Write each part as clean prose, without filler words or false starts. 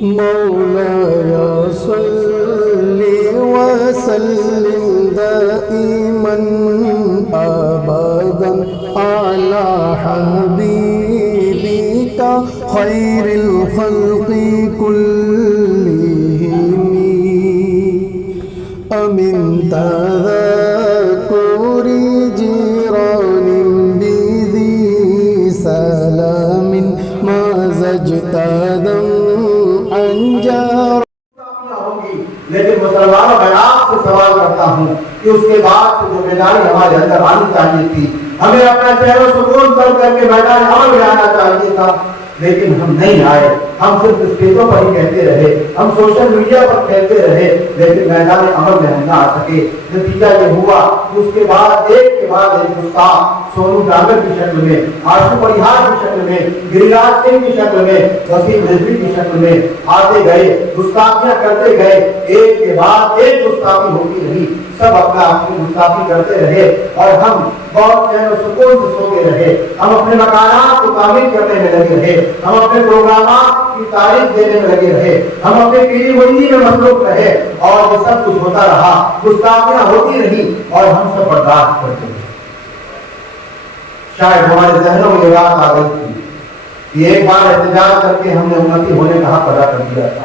مولاي صل وسلم دائما أبدا على حبيبك خير الخلق كلهم أمن تذكر جيران بذي سلام ما زجت لیکن مسلمانوں میں آپ سے سوال کرتا ہوں کہ اس کے بعد جو بیداری ہمارے اندر آنی چاہیے تھی، ہمیں اپنا چہرہ سکون کر کے میدان عمل میں آنا چاہیے تھا، لیکن ہم نہیں آئے۔ ہم صرف اسٹیجوں پر ہی کہتے رہے، ہم سوشل میڈیا پر کہتے رہے، لیکن میدان عمل میں ہم نہ آ سکے۔ نتیجہ یہ ہوا کہ اس کے بعد ایک گستاخ سونو ڈاگر کی شکل میں، آشو پریہار کی شکل میں، گریراج سنگھ کی شکل میں، وسیم رضوی کی شکل میں آتے گئے، گستاخیاں کرتے گئے، ایک کے بعد ایک گستاخی ہوتی رہی، سب اپنا اپنی گستاخی کرتے رہے اور ہم بہت چین و سکون سے سوتے رہے۔ ہم اپنے مکانات کو تعمیر کرنے میں لگے رہے، ہم اپنے پروگرامات کی تاریخ دینے میں لگے رہے، ہم اپنے پیری بندی میں مصروف رہے اور یہ سب کچھ ہوتا رہا، گستاخیاں ہوتی رہی اور ہم سب برداشت کرتے رہے۔ شاید ہمارے ذہنوں میں یہ بات آ گئی تھی کہ ایک بار احتجاج کر کے ہم نے امتی ہونے کا حق ادا کر دیا تھا۔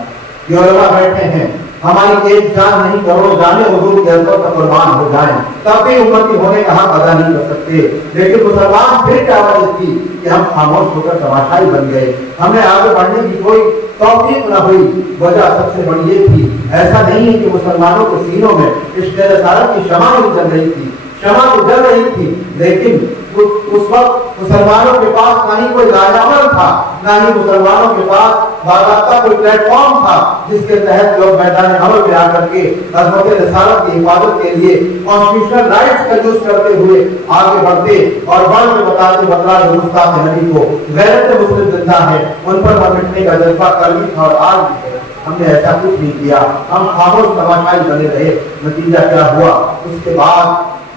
یہ علماء بیٹھے ہیں، ہماری ایک جان نہیں کروڑوں جانیں حضور کے اندر پر قربان ہو جائیں تب بھی امتی ہونے کا حق ادا نہیں کر سکتے۔ لیکن مسلمان پھر کیا وجہ تھی کہ ہم خاموش ہو کر تماشائی بن گئے، ہمیں آگے بڑھنے کی کوئی توفیق نہ ہوئی۔ وجہ سب سے بڑی یہ تھی، ایسا نہیں ہے کہ مسلمانوں کے سینوں میں عشق رسالت کی شمع نہیں جل رہی تھی، شمع تو جل رہی تھی، لیکن اس وقت مسلمانوں کے پاس نہ ہی کوئی رائے عمل تھا، نہ ہی مسلمانوں کے پاس باضابطہ کوئی پلیٹ فارم تھا جس کے تحت لوگ میدان عمل میں آ کر کے عظمت رسالت کی حفاظت کے لیے کانسٹیٹیوشنل رائٹس کا یوز کرتے ہوئے آگے بڑھتے اور بڑھ کے بتاتے بتلا جو گستاخ نبی کو غیرت مسلم زندہ ہے، ان پر مٹنے کا جذبہ کل بھی تھا اور آج بھی ہے۔ ہم نے ایسا کچھ نہیں کیا، ہم خاموش تماشائی بنے رہے۔ نتیجہ کیا ہوا؟ اس کے بعد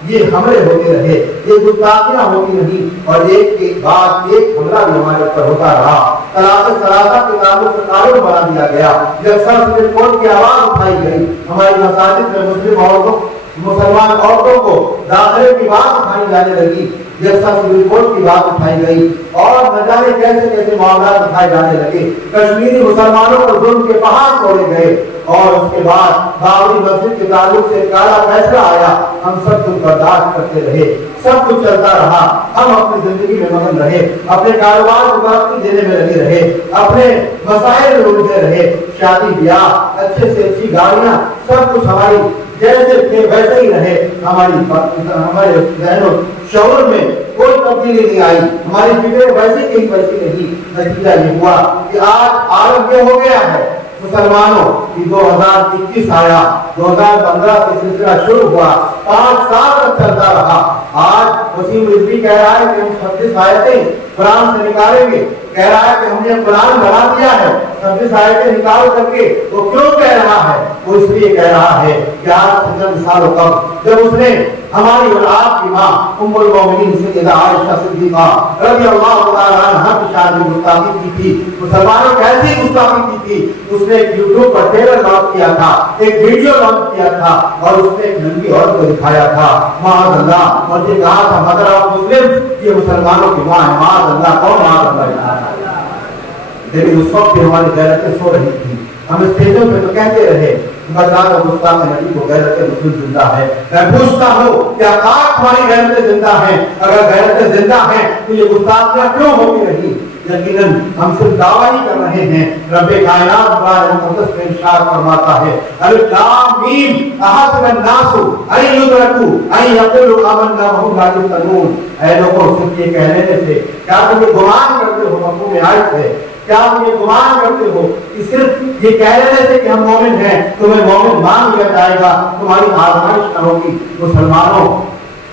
یہ حملے ہوتے رہے، یہ گستاخیاں ہوتی رہی اور ایک کے بعد ایک حملہ بھی ہمارے اوپر ہوتا رہا۔ طلاق ثلاثہ کے تعلق سے قانون بنا دیا گیا، یکساں سپریم کورٹ کی آواز اٹھائی گئی، ہماری مساجد میں مسلمان عورتوں کو داخلے کی بات اٹھائی جانے لگی، یکساں سپریم کورٹ کی بات اٹھائی گئی اور نہ جانے کیسے کیسے معاملات اٹھائے جانے لگے۔ کشمیری مسلمانوں پر ظلم کے پہاڑ توڑے گئے اور اس کے بعد بابری مسجد کے تعلق سے کالا فیصلہ آیا، ہم سب کچھ برداشت کرتے رہے، سب کچھ چلتا رہا، ہم اپنی زندگی میں مگن رہے، اپنے کاروبار کو ترقی دینے میں لگے رہے، اپنے مسائل میں الجھے رہے، شادی بیاہ، اچھے سے اچھی گاڑیاں، سب کچھ ہماری جیسے تھے ویسے ہی رہے، ہمارے ذہن و شعور میں کوئی تبدیلی نہیں آئی، ہماری فکریں ویسی کی ویسی رہی۔ نتیجہ یہ ہوا کہ آج عالم یہ ہو گیا ہے مسلمانوں کی 2021 آیا، 2015 سے سلسلہ شروع ہوا، 5 سال تک چلتا رہا۔ آج وسیم رضوی کہہ رہا ہے کہ ہم 36 آیتیں قرآن سے نکالیں گے، کہہ رہا ہے کہ ہم نے قرآن بنا دیا ہے، 36 آیتیں نکال کر کے۔ وہ کیوں کہہ رہا ہے؟ وہ اس لیے کہہ رہا ہے کہ آج سے چند سالوں قبل جب اس نے ہماری اور آپ کی ماں ام المومنین سیدہ عائشہ صدیقہ رضی اللہ تعالی عنہا کی شان میں گستاخی کی تھی، مسلمانوں کی ایسی گستاخی کی تھی، اس نے ایک یوٹیوب پر ٹریلر لانچ کیا تھا، ایک ویڈیو لانچ کیا تھا اور اس نے ایک ننگی عورت کو دکھایا تھا، معاذ اللہ، اور یہ کہا تھا مدر آف مسلم، یہ مسلمانوں کی ماں ہے، معاذ اللہ، کون معاذ اللہ۔ لیکن اس وقت بھی ہماری غیرتیں سو رہی تھی، ہم اسٹیجوں پہ تو کہتے رہے بدنام اور گستاخ نبی کو غیرت مسلم زندہ ہے۔ میں پوچھتا ہوں کیا خاک ہماری غیرتیں زندہ ہیں؟ اگر غیرتیں زندہ ہیں تو یہ گستاخیاں کیوں ہوتی رہی؟ یقیناً ہم صرف دعویٰ ہی کر رہے ہیں۔ رب کائنات قرآن مقدس میں ارشاد فرماتا ہے الف لام میم احسب الناس ان یترکوا ان یقولوا آمنا وهم لا یفتنون۔ اے لوگوں، صرف یہ کہہ رہے تھے، کیا تم یہ گمان کرتے ہو؟ مفہوم آیت ہے، کیا تم یہ گمان کرتے ہو کہ صرف یہ کہہ رہے تھے کہ ہم مومن ہیں تمہیں مومن مان لیا جائے گا، تمہاری آزمائش نہ ہوگی؟ مسلمانوں،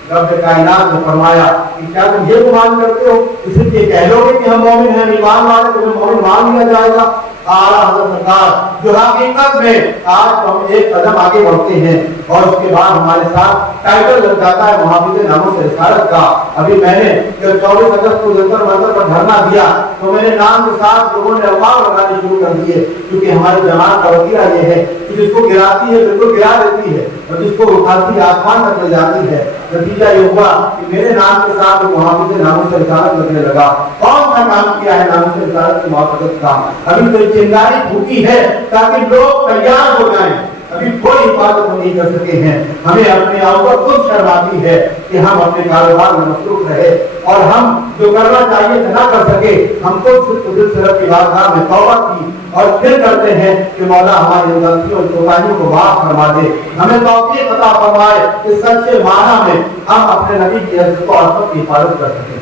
رب کائنات نے فرمایا کہ کیا تم یہ گمان کرتے ہو کہ صرف یہ کہہ لو گے کہ ہم مومن ہیں، ایمان والے، تمہیں مومن مان لیا جائے گا؟ اعلیٰ حضرت سرکار جو حقیقت میں آج ہم ایک قدم آگے بڑھتے ہیں اور اس کے بعد ہمارے ساتھ ٹائٹل لگ جاتا ہے محافظ ناموس رسالت کا۔ ابھی میں نے جب 24 اگست کو جنتر منتر پر دھرنا دیا تو میرے نام کے ساتھ لوگوں نے القاب لگانے شروع کر دیے، کیونکہ ہماری جماعت کا وتیرہ یہ ہے کہ جس کو گراتی ہے بالکل گرا دیتی ہے اور جس کو اٹھاتی ہے آسمان تک لے جاتی ہے۔ نتیجہ یہ ہوا کہ میرے نام کے ساتھ محافظ ناموس رسالت لگنے لگا۔ کون سا کام کیا ہے ناموس رسالت کی محافظت کا؟ ابھی تو چنگاری پھوٹی ہے تاکہ لوگ تیار ہو جائیں، ابھی کوئی حفاظت نہیں کر سکے ہیں۔ ہمیں اپنے آپ پر خود شرم آتی ہے کہ ہم اپنے کاروبار میں مصروف رہے اور ہم جو کرنا چاہیے نہ کر سکے۔ ہم خود صرف کی بارگاہ میں توبہ کی اور پھر کرتے ہیں کہ مولا ہماری غلطیوں اور کوتاہیوں کو معاف فرما دے، ہمیں توفیق عطا فرمائے کہ سچے معنی میں ہم اپنے نبی کی عزت و عظمت کی حفاظت کر سکیں۔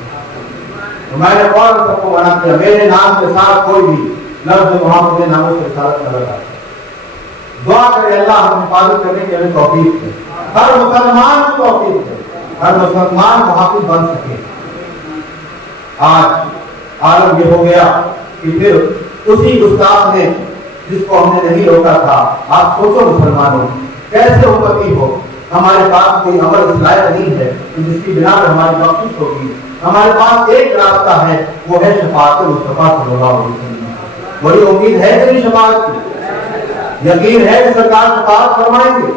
تو میں نے فوراً سب کو منع کیا، میرے نام کے ساتھ کوئی بھی لفظ محافظ ناموس رسالت نہ لگا۔ دعا کرے اللہ ہم حفاظت کرنے کی ہمیں توفیق دے، ہر مسلمان کو توفیق دے، ہر مسلمان محافظ بن سکے۔ آج عالم یہ ہو گیا کہ پھر اسی گستاخ نے جس کو ہم نے نہیں روکا تھا، آپ سوچو مسلمانوں کیسے امتی ہو، ہمارے پاس کوئی عمل اس لائق نہیں ہے جس کی بنا پر ہماری بخشش ہوگی۔ ہمارے پاس ایک راستہ ہے، وہ ہے شفاعت مصطفیٰ صلی اللہ علیہ وسلم۔ بڑی امید ہے کہ شفاعت کی، یقین ہے کہ سرکار شفاعت فرمائیں گے،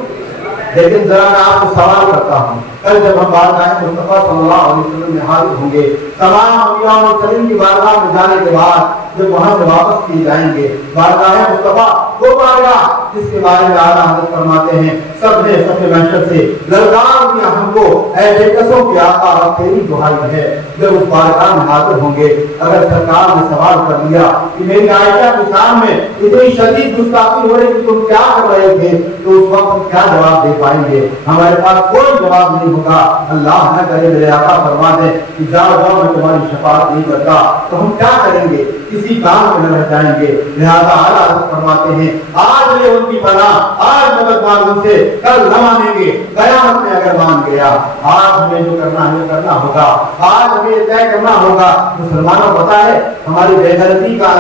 لیکن ذرا میں آپ کو سوال کرتا ہوں، کل جب ہم بارگاہ مصطفیٰ صلی اللہ علیہ وسلم میں حاضر ہوں گے، تمام انبیاء اور مرسلین کی بارگاہ میں جانے کے بعد جب وہاں سے واپس کیے جائیں گے، بارگاہ مصطفیٰ وہ بارگاہ جس کے بارے میں اعلیٰ حضرت فرماتے ہیں سب نے صف محشر سے للکار دیا ہم کو، اے بے کسوں کے آقا اب تیری دعائی ہے۔ جب اس بارگاہ میں حاضر ہوں گے، اگر سرکار نے سوال کر دیا کہ میری عائشہ کے سامنے اتنی شدید گستاخی ہو رہی کہ تم کیا کر رہے تھے، تو اس وقت کیا جواب دے پائیں گے؟ ہمارے پاس کوئی جواب نہیں ہوگا۔ اللہ نہ کرے میرے آقا فرما دیں کہ جاؤ جاؤ میں تمہاری شفاعت نہیں کرتا، تو ہم کیا کریں گے؟ کسی کام میں نہ رہ جائیں گے۔ لہذا اعلیٰ حضرت فرماتے ہیں آج لے ان کی پناہ، آج مدد مانگ ان سے، کل نہ مانیں گے، قیامت میں اگر مان گیا۔ آج ہمیں جو کرنا ہے وہ کرنا ہوگا، آج ہمیں طے کرنا ہوگا۔ مسلمانوں پتہ ہے ہماری بے غیرتی کا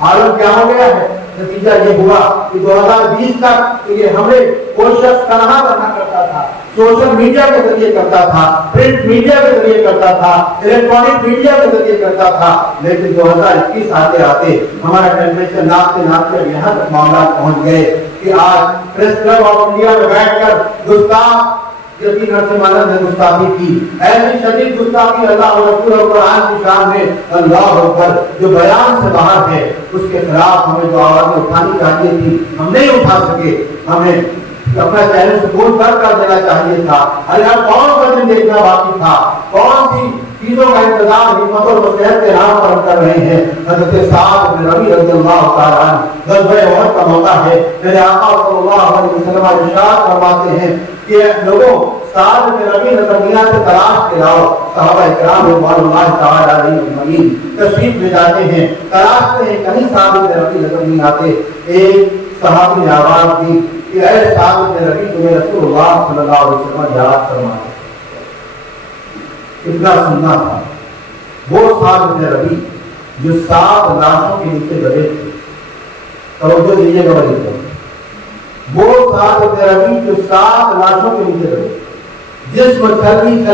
عالم کیا ہو گیا ہے؟ نتیجہ یہ ہوا کہ 2020 تک یہ ہمیں کوئی شخص تنہا کرنا کرتا تھا، سوشل میڈیا کے ذریعے کرتا تھا، پرنٹ میڈیا کے ذریعے کرتا تھا، الیکٹرانک میڈیا کے ذریعے کرتا تھا، لیکن 2021 آتے آتے ہمارا ٹیمپریچر ناپتے ناپتے یہاں تک معاملات پہنچ گئے کہ آج پریس کلب آف انڈیا میں بیٹھ کر گستاخ یقین سے مانند نے گستاخی کی، ایسی شدید گستاخی اللہ اور رسول اور قرآن کی شان میں اللہ اکبر جو بیان سے باہر ہے، اس کے خلاف ہمیں جو آوازیں اٹھانی چاہیے تھی ہم نہیں اٹھا سکے۔ ہمیں اپنا چینل سکون کر دینا چاہیے تھا۔ اللہ کون سا دن دیکھنا باقی تھا، کون سی چیزوں کا انتظام حکمت اور مصلحت کے نام پر ہم کر رہے ہیں۔ حضرت سعد بن ربیع رضی اللہ تعالیٰ عنہ غزوہ احد کا موقع ہے، میرے آقا صلی اللہ علیہ وسلم ارشاد فرماتے ہیں کہ لوگوں سعد بن ربیع نظریہ سے تلاش کے لاؤ۔ صحابہ اکرام رضوان اللہ تعالیٰ علیہ اجمعین تشریف لے جاتے ہیں، تلاشتے ہیں، کہیں سعد بن ربیع نظر نہیں آتے۔ ایک صحابی نے آواز دی کہ اے سعد بن ربیع تمہیں رسول اللہ صلی اللہ علیہ وسلم یاد فرمائے۔ اتنا سننا تھا۔ وہ سعد بن ربیع جو 7 لاشوں کے نیچے دبے تھے، توجہ دیجیے گا بھائی، وہ سعد بن ربیع جو 7 لاشوں کے نیچے دبے، جسم چلنی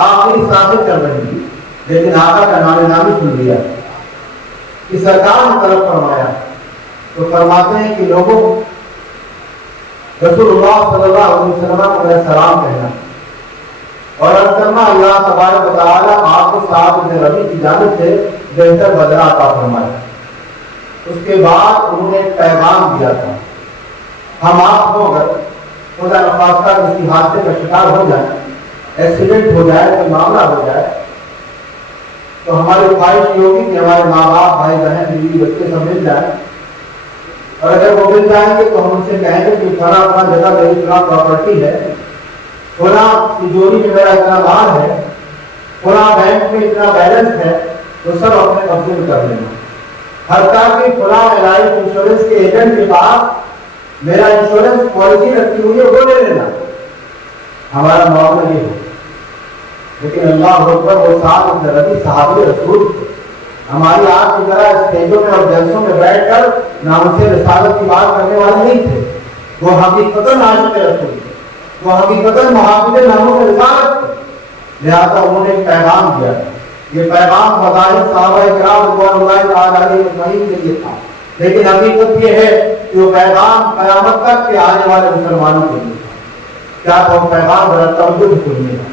آخری سانسیں چل رہی تھی، لیکن آقا کا نام نامی سن لیا کہ سرکار نے طلب فرمایا، تو فرماتے ہیں کہ لوگوں رسول اللہ صلی اللہ علیہ وسلم کو سلام کہنا اور عرض کرنا اللہ تبارک و تعالیٰ آپ کو سعد بن ربیع کی جانب سے بہتر بدلہ عطا فرمائے۔ اس کے بعد انہوں نے ایک پیغام دیا تھا، ہم آپ کو اگر خدا نخواستہ کسی حادثے کا شکار ہو جائے، ایکسیڈنٹ ہو جائے، کوئی معاملہ ہو جائے، تو ہماری خواہش یہ ہوگی کہ ہمارے ماں باپ، بھائی بہن، بیوی بچے سب مل جائیں، اور اگر وہ مل جائیں گے تو ہم ان سے کہیں گے کہ فلاں جگہ میری فلاں پراپرٹی ہے، فلاں تجوری میں میرا اتنا مال ہے، فلاں بینک میں اتنا بیلنس ہے، تو سب اپنے قبضے میں کر لینا۔ حتیٰ کہ فلاں لائف انشورنس کے ایجنٹ کے پاس میرا انشورنس پالیسی رکھی ہوئی ہے، وہ لے لینا۔ ہمارا معاملہ یہ ہو، لیکن اللہ اکبر وہ سعد بن ربیع صحابی رسول تھے، ہماری آج کی طرح اسٹیجوں میں اور جلسوں میں بیٹھ کر ناموس رسالت کی بات کرنے والے نہیں تھے. وہ حقیقتاً عاشق رسول تھے, وہ حقیقتاً محافظ ناموس رسالت تھے. لہٰذا انہوں نے ایک پیغام دیا. یہ پیغام بظاہر صحابہ کرام رضوان اللہ تعالیٰ علیہ اجمعین کے لیے تھا, لیکن حقیقت یہ ہے کہ وہ پیغام قیامت تک کے آنے والے مسلمانوں کے لیے تھا. کیا تو پیغام ذرا توجہ سے سنیے گا.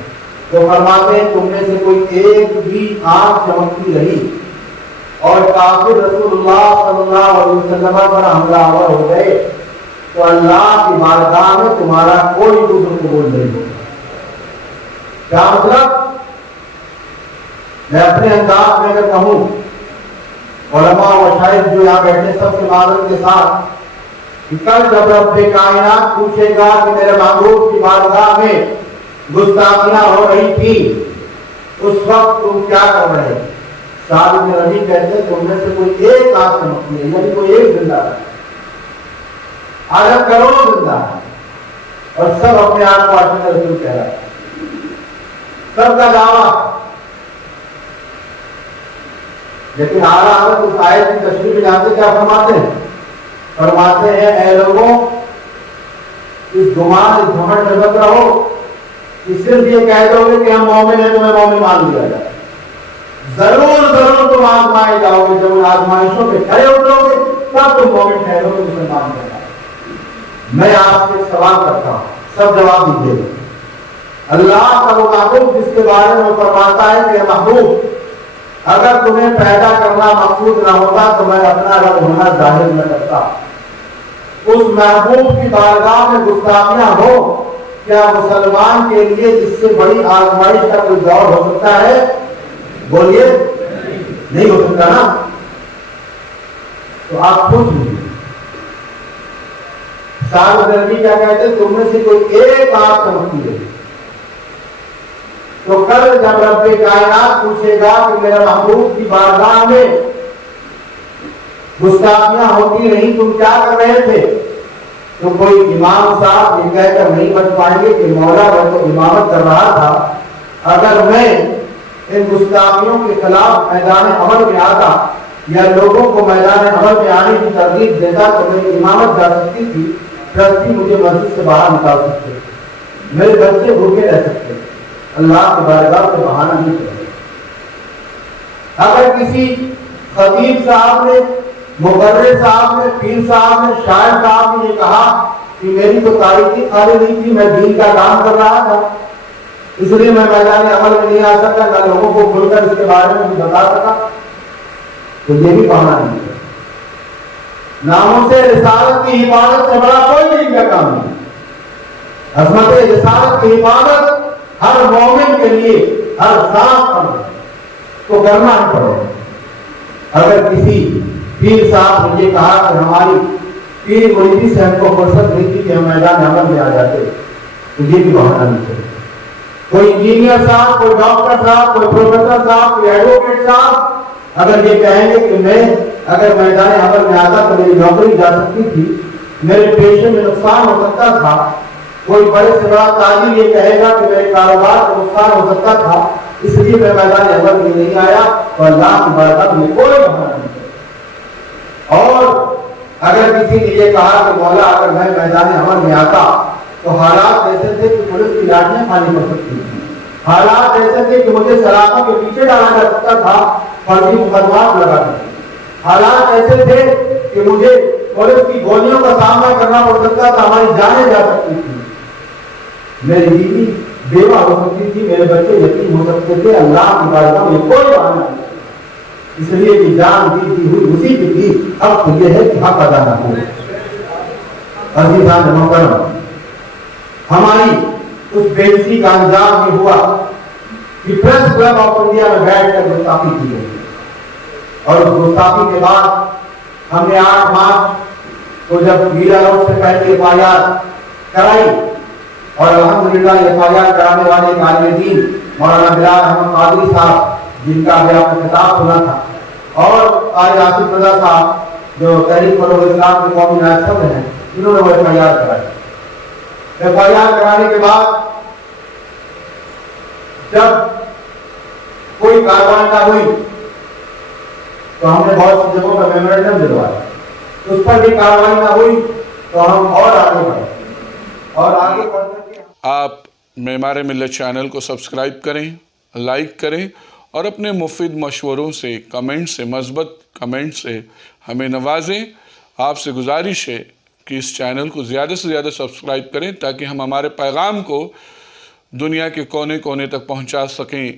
تو فرماتے ہیں تم میں سے کوئی ایک بھی آنکھ چمکتی رہی اور کافر رسول اللہ صلی اللہ علیہ وسلم پر حملہ آور ہو گئے تو اللہ کی بارگاہ میں تمہارا کوئی عذر قبول نہیں ہوگا. کیا مطلب؟ میں اپنے انداز میں اگر کہوں, علماء و مشائخ جو یہاں بیٹھے سب سے معذرت کے ساتھ, کہ کل جب رب کائنات پوچھے گا کہ میرے محبوب کی بارگاہ میں گستاخیاں ہو رہی تھی, اس وقت تم کیا کر رہے؟ سعد بن ربیع کہتے ہیں تم میں سے کوئی ایک آنکھ چمکتی ہے, یعنی کوئی ایک زندہ ہے, ارب کروڑ زندہ ہے, اور سب اپنے آپ کو عاشق رسول کہہ رہا ہے, سب کا دعویٰ. لیکن اعلیٰ حضرت اس آیت کی تشریح میں جانتے کیا فرماتے ہیں؟ فرماتے ہیں اے لوگوں, اس گمان اس گھمنڈ میں مت رہو کہ صرف یہ کہہ دو گے کہ ہم مومن ہیں تمہیں مومن مان لیا جائے. ضرور ضرور تم آزمائے جاؤ گے, جب ان آزمائشوں پہ کھڑے اترو گے تب تم مومن ٹھہرو گے, مسلمان ٹھہرو. میں آپ سے ایک سوال کرتا ہوں, سب جواب دیجیے گا. اللہ کا وہ محبوب جس کے بارے میں فرماتا ہے کہ محبوب اگر تمہیں پیدا کرنا مقصود نہ ہوتا تو میں اپنا رب ہونا ظاہر نہ کرتا. اس محبوب کی بارگاہ میں گستاخیاں ہو, کیا مسلمان کے لیے اس سے بڑی آزمائش کا کوئی دور ہو سکتا ہے؟ بولیے, نہیں ہو سکتا نا. تو آپ سوچ لیجیے. سعد بن ربیع کیا کہتے ہیں تم میں سے کوئی ایک آنکھ چمکتی ہے. تو کل جب رب کائنات پوچھے گا کہ میرے محبوب کی بارگاہ میں گستاخیاں ہوتی رہی تم کیا کر رہے تھے, تو کوئی امام صاحب یہ کہہ کر نہیں بچ پائیں گے کہ مولا میں تو امامت کر رہا تھا, اگر میں ان گستاخیوں کے خلاف میدان عمل میں آتا یا لوگوں کو میدان عمل میں آنے کی ترغیب دیتا تو میری امامت جا سکتی تھی, ٹرسٹی مجھے مسجد سے باہر نکال سکتے, میرے بچے بھوکے رہ سکتے. اللہ کے بارگاہ سے بہانہ نہیں کرے. اگر کسی خطیب صاحب نے, مبرر صاحب نے, پیر صاحب نے, شاعر صاحب نے یہ کہا کہ میری تو تاریخی خالی نہیں تھی, میں دین کا کام کر رہا تھا, اس لیے میں میدان عمل میں نہیں آ سکتا, نہ لوگوں کو کھل کر اس کے بارے میں بھی بتا سکا, تو یہ بھی بہانہ نہیں ہے. ناموس رسالت کی حفاظت سے بڑا کوئی دین کا کام نہیں. عظمت رسالت کی حفاظت ہر مومن کے لیے ہر سانس پر کو کرنا ہی پڑے. اگر کسی پیر صاحب نے یہ کہا کہ ہماری پیر مریدی سے ہم کو فرصت نہیں تھی کہ ہم میدان عمل میں آ جاتے, تو یہ بھی بہانہ نہیں چلے. کوئی انجینئر صاحب, کوئی ڈاکٹر صاحب, کوئی پروفیسر صاحب, کوئی ایڈوکیٹ صاحب اگر یہ کہیں گے کہ میں اگر میدان عمل میں آتا تو میری نوکری جا سکتی تھی, میرے پیشے میں نقصان ہو سکتا تھا, کوئی بڑے سے بڑا تاجر یہ کہے گا کہ میرے کاروبار کو نقصان ہو سکتا تھا, اس لیے میں میدان عمل میں نہیں آیا, تو اللہ کی بارگاہ میں کوئی بہانہ نہیں ہے. اور اگر کسی نے یہ کہا کہ مولا اگر میں میدان عمل میں آتا تو حالات ایسے تھے کہ پولیس کی لاٹیاں کھانی پڑ سکتی تھی, حالات ایسے تھے کہ مجھے سلاخوں کے پیچھے ڈالا جا سکتا تھا, فرضی مقدمات لگا کرتے, حالات ایسے تھے کہ مجھے پولیس کی گولیوں کا سامنا کرنا پڑ سکتا تھا, ہماری جانیں جا سکتی تھی, میری بیوی بیوہ ہو سکتی تھی, میرے بچے یتیم ہو سکتے تھے. اللہ کی بارگاہ میں کوئی بہانہ نہیں, اس لیے کہ جان دی ہوئی اسی کی تھی, اب تو یہ ہے کہ حق ادا نہ ہو. عزیزان محترم, ہماری اس بےعزتی کا انجام یہ ہوا کہ پریس کلب آف انڈیا میں بیٹھ کر گستاخی کی گئی, اور اس گستاخی کے بعد ہم نے 8 مارچ کو جب میرا روڈ سے پہلے FIR کرائی, اور الحمدللہ FIR کرانے والے ایک عالم دین مولانا بلال احمد قادری صاحب جن کا بھی آپ نے خطاب سنا تھا, اور قاری آصف رضا صاحب جو تحریک فروغ اسلام کے قومی نائب صدر ہیں, انہوں نے وہ FIR کرائی. FIR کرانے کے بعد جب کوئی کارروائی نہ ہوئی تو ہم نے بہت سی جگہوں کا میمورینڈم دلوایا، اس پر بھی کارروائی نہ ہوئی تو ہم اور آگے بڑھے اور آگے بڑھ کر کے آپ معمار ملت چینل کو سبسکرائب کریں، لائک کریں اور اپنے مفید مشوروں سے، کمنٹ سے، مثبت کمنٹ سے ہمیں نوازیں۔ آپ سے گزارش ہے کہ اس چینل کو زیادہ سے زیادہ سبسکرائب کریں تاکہ ہم ہمارے پیغام کو دنیا کے کونے کونے تک پہنچا سکیں۔